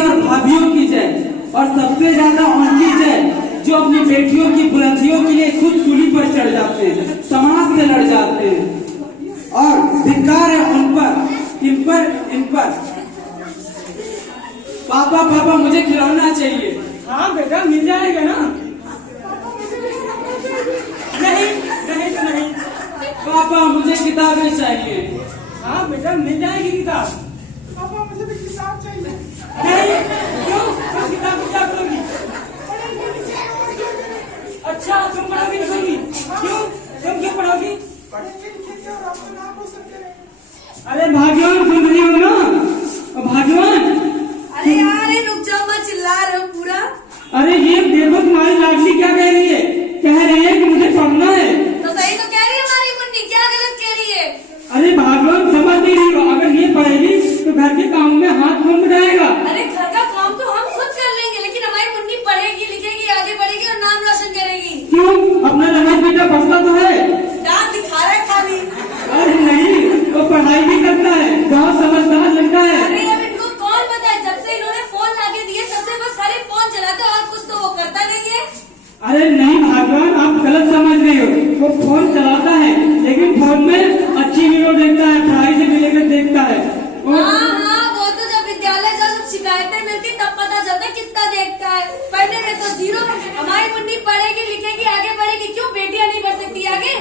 और भाभियों की जय, और सबसे ज्यादा उनकी जय जो अपनी बेटियों की बुलंदियों के लिए खुद सूली पर चढ़ जाते हैं, समाज से लड़ जाते हैं। और धिक्कार है उन पर, इन पर। पापा पापा मुझे खिलौना चाहिए। हाँ बेटा मिल जाएगा ना। नहीं नहीं तो नहीं। पापा मुझे किताबें चाहिए। हाँ बेटा मिल जाएगी किताब। पापा मुझे भी किताब चाहिए। नहीं क्यों, तुम किताब क्या करोगी? अच्छा तुम पढ़ोगी लिखोगी? क्यों, तुम क्यों पढ़ोगी? पढ़ेंगे लिखेंगे और अपना नाम रोशन करेंगे। अरे भाग्यवान सुन रही हो ना? भाग्यवान अरे यार रुक जाओ, मत चिल्ला रहे हो पूरा। अरे ये देखो तुम्हारी लाडली क्या कह रही है, कह रही है कि मुझे पढ़ना है। तो सही तो कह रही है हमारी मुन्नी, क्या गलत कह रही है? अरे भागवान समझ नहीं रही हो, अगर ये पढ़ेगी तो घर के काम में हाथ कौन बढ़ाएगा? अरे घर का काम तो हम खुद कर लेंगे, लेकिन हमारी मुन्नी पढ़ेगी लिखेगी आगे बढ़ेगी और नाम रोशन करेगी। क्यों, अपना रमेश बेटा पढ़ता तो है। दांत दिखा रहा है खाली। अरे नहीं, वो पढ़ाई भी करता है, बहुत समझदार लड़का है। अरे अब इनको कौन बताए, जब से इन्होंने फोन लाके दिए तब से बस खाली फोन चलाते और कुछ तो वो करता नहीं है। अरे नहीं भागवान, आप गलत समझ रहे हो, वो फोन चलाता है लेकिन फोन में अच्छी वीडियो देखता है, पढ़ाई से रिलेटेड देखता है। हाँ वो तो जब विद्यालय जब शिकायतें मिलती तब पता चलता कितना देखता है, पढ़ने में तो जीरो। हमारी मुन्नी पढ़ेगी लिखेगी आगे बढ़ेगी, क्यों बेटियां नहीं बढ़ सकती आगे?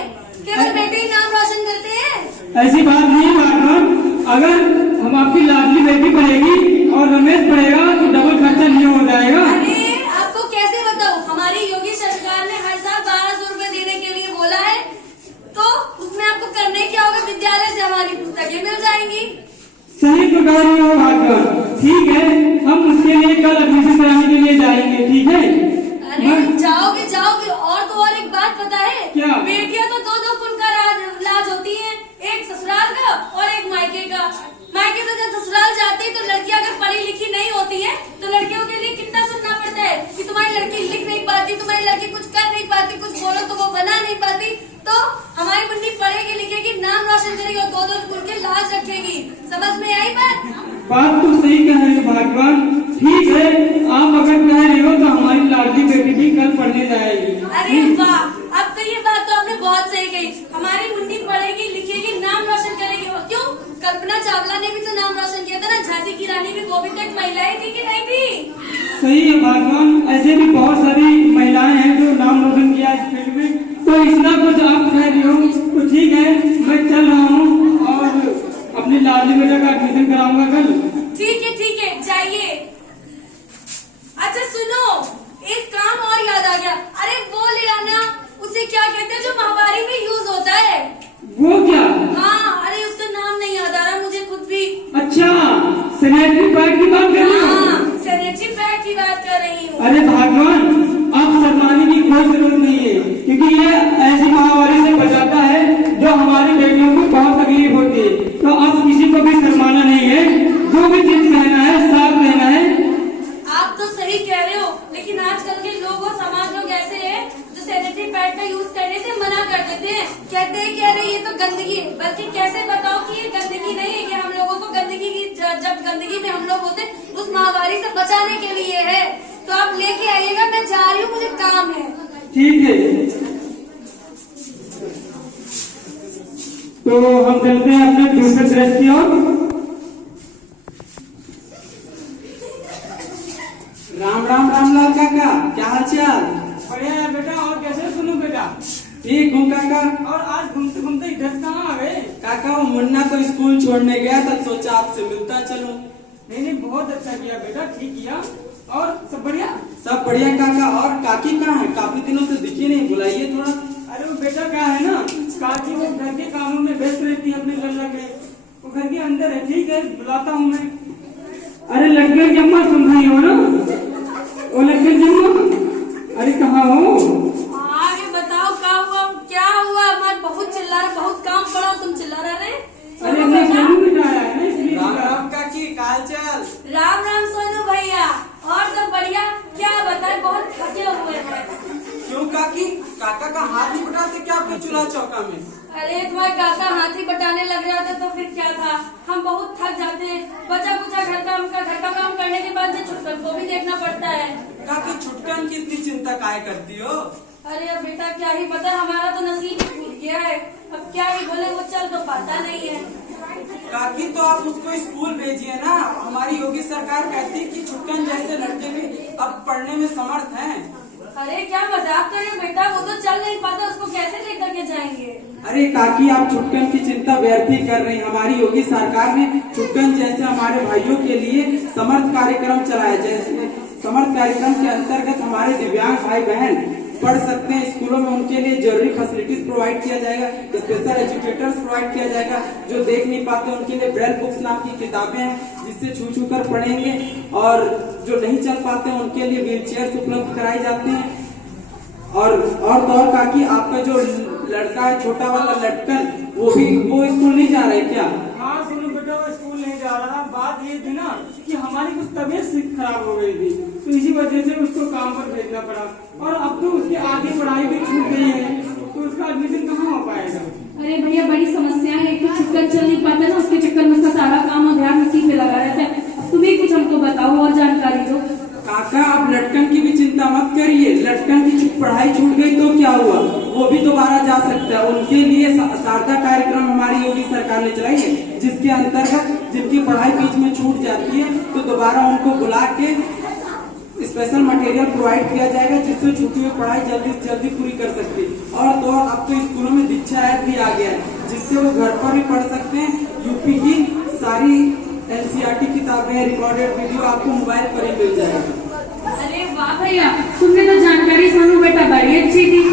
केवल बेटे ही नाम रोशन करते हैं। ऐसी बात नहीं भागवान, अगर हम आपकी लाडली बेटी पढ़ेगी और रमेश पढ़ेगा तो डबल खर्चा नहीं हो जाएगा। अरे आपको कैसे बताऊं, हमारी योगी सरकार ने हर साल 1200 रुपए देने के लिए बोला है, तो उसमें आपको करने क्या होगा, विद्यालय से हमारी पुस्तकें मिल जाएंगी। सही तो कह रही हो भागवान, ठीक है हम उसके लिए कल एडमिशन कराने के लिए जाएंगे, ठीक है? अरे जाओगे जाओगे, और एक बात पता है क्या? बेटियां तो दो कुल का लाज होती है, एक ससुराल का और एक मायके का। मायके से जब ससुराल जाती है तो लड़कियां अगर पढ़ी लिखी नहीं होती है तो लड़कियों के लिए कितना सुनना पड़ता है कि तुम्हारी लड़की लिख नहीं पाती, तुम्हारी लड़की कुछ कर नहीं पाती, कुछ बोलो तो वो बना नहीं पाती। तो हमारी मुन्नी पढ़ेगी लिखेगी नाम रोशन करेगी और दो कुल के लाज रखेगी। समझ में आई बात तो सही कह रहे हो भागवान, ठीक है आप अगर कह रहे हो तो हमारी लाडली बेटी भी कल पढ़ने जाएगी। अरे वाह, अब तो ये बात तो आपने बहुत सही कही, हमारी मुन्नी पढ़ेगी लिखेगी नाम रोशन करेगी। और क्यों, कल्पना चावला ने भी तो नाम रोशन किया था ना, झांसी की रानी भी, वो भी तक महिलाएं थी कि नहीं थी? सही है भागवान, ऐसे भी बहुत सारी महिलाएं हैं जो नाम रोशन किया इस फील्ड में। तो इतना कुछ आप कह रही हो तो ठीक है, मैं चल रहा हूँ और अपनी लाडली बेटा का एडमिशन कराऊंगा कल। ठीक है जाइए। अच्छा सुनो, एक काम और याद आ गया। अरे वो ले आना, उसे क्या कहते हैं जो माहवारी में यूज होता है? वो क्या? हाँ अरे उसका नाम नहीं याद आ रहा मुझे खुद भी। अच्छा सैनिटरी पैड की बात कर रहे हो? हाँ सैनिटरी पैड की बात कर रही हूँ। अरे भागवान आप शर्माने की कोई जरूरत नहीं है, क्योंकि ये ऐसी महामारी से बचाता है जो हमारी बेटियों को बहुत तकलीफ होती है। तो आप किसी को भी शर्माना नहीं है, जो भी चीज कहना है साफ कहना है। आप तो सही कह रहे हो, लेकिन आजकल के लोग और समाज लोग ऐसे हैं जो सैनिटरी पैड का यूज करने से मना कर देते हैं, कहते हैं कि अरे ये तो गंदगी है। बल्कि कैसे बताओ कि ये गंदगी नहीं है, कि हम लोगों को गंदगी की, जब गंदगी में हम लोग होते उस महामारी से बचाने के लिए है। तो आप लेके आइएगा, मैं जा रही हूँ, मुझे काम है। ठीक है तो हम चलते हैं अपने दूसरे दृश्य की ओर। राम राम रामलाल काका, क्या हाल चाल? बढ़िया है बेटा, और कैसे सुनू बेटा? ठीक हूँ काका। और आज घूमते घूमते इधर कहाँ आ गए? काका वो मुन्ना को स्कूल छोड़ने गया था, सोचा आपसे मिलता चलूं। नहीं बहुत अच्छा किया बेटा, ठीक किया। और सब बढ़िया? सब बढ़िया काका। और काकी कहाँ है? काफी दिनों से दिखी नहीं, बुलाइए थोड़ा। अरे वो बेटा क्या है ना, काकी वो घर के कामों में व्यस्त रहती है अपने लल्ला के, वो घर के अंदर है। ठीक है बुलाता हूँ मैं। अरे लड़के की अम्मा सुन रही हो ना? वो लड़के की अम्मा, अरे कहाँ हो? आगे बताओ क्या हुआ? मत बहुत चिल्ला रहे, बहुत काम पड़ा, तुम चिल्ला रहे। अरे मैं सोनू बेटा आया है ना इसलिए। राम राम काकी, काल चाल? राम राम सोनू भैया, और सब बढ़िया? क्या बताए, बहुत थके हुए हैं। क्यों काकी, काका का हाथ नहीं बटाते क्या अपने चूल्हा चौका में? अरे तुम्हारे काका हाथी बटाने लग रहा था तो फिर क्या था, हम बहुत थक जाते हैं। बचा कुचा घर का काम करने के बाद काकी छुटकन की इतनी चिंता काहे करती हो? अरे अब बेटा क्या ही पता, हमारा तो नसीब ही टूट गया है। अब क्या ही बोले, वो चल तो पाता नहीं है। काकी तो आप उसको स्कूल भेजिए ना। हमारी योगी सरकार कहती है कि छुटकन जैसे लड़के भी अब पढ़ने में समर्थ हैं। अरे क्या मजाक कर रहे हो बेटा, वो तो चल नहीं पाता, उसको कैसे लेकर के जाएंगे? अरे काकी आप छुटकन की चिंता व्यर्थ ही कर रही। हमारी योगी सरकार ने छुटकन जैसे हमारे भाइयों के लिए समर्थ कार्यक्रम चलाया। जैसे समर्थ कार्यक्रम के अंतर्गत हमारे दिव्यांग भाई बहन पढ़ सकते हैं। स्कूलों में उनके लिए जरूरी फैसिलिटीज प्रोवाइड किया जाएगा, स्पेशल एजुकेटर्स प्रोवाइड किया जाएगा। जो देख नहीं पाते उनके लिए ब्रेल बुक्स नाम की किताबें हैं जिससे छू छू कर पढ़ेंगे, और जो नहीं चल पाते हैं उनके लिए व्हील चेयर उपलब्ध कराई जाते हैं। और तो और काकी आपका जो लड़का है छोटा वाला लटकन, वो स्कूल नहीं जा रहा है क्या? हाँ सुनो बेटा, वो स्कूल नहीं जा रहा। बात ये थी ना कि हमारी कुछ तबीयत खराब हो गई थी, तो इसी वजह से उसको काम पर भेजना पड़ा। और अब तो उसकी आधी पढ़ाई भी छूट गई है, तो उसका एडमिशन कहाँ हो पाएगा? अरे भैया बड़ी समस्या है, एक तो छुटकन चल नहीं पाता ना, उसके चक्कर में उसका सारा काम और ध्यान उसी पे लगा रहता है। तुम ही कुछ हमको बताओ और जानकारी दो। काका आप लटकन की भी चिंता मत करिए। लटकन की पढ़ाई छूट गई तो क्या हुआ, वो भी दोबारा जा सकता है। उनके लिए शारदा कार्यक्रम हमारी योगी सरकार ने चलाई है, जिसके अंतर्गत जिनकी पढ़ाई बीच में छूट जाती है तो दोबारा उनको बुला के स्पेशल मटेरियल प्रोवाइड किया जाएगा, जिससे छूटी हुई पढ़ाई जल्दी से जल्दी पूरी कर सकती है। और तो अब तो स्कूलों में दीक्षा ऐप भी आ गया है, जिससे वो घर पर भी पढ़ सकते हैं। यूपी की सारी NCERT किताबें, रिकॉर्डेड वीडियो आपको मोबाइल पर ही मिल जाएगा। अरे वाह भैया, तुमने तो जानकारी सानू बेटा बड़ी अच्छी दी।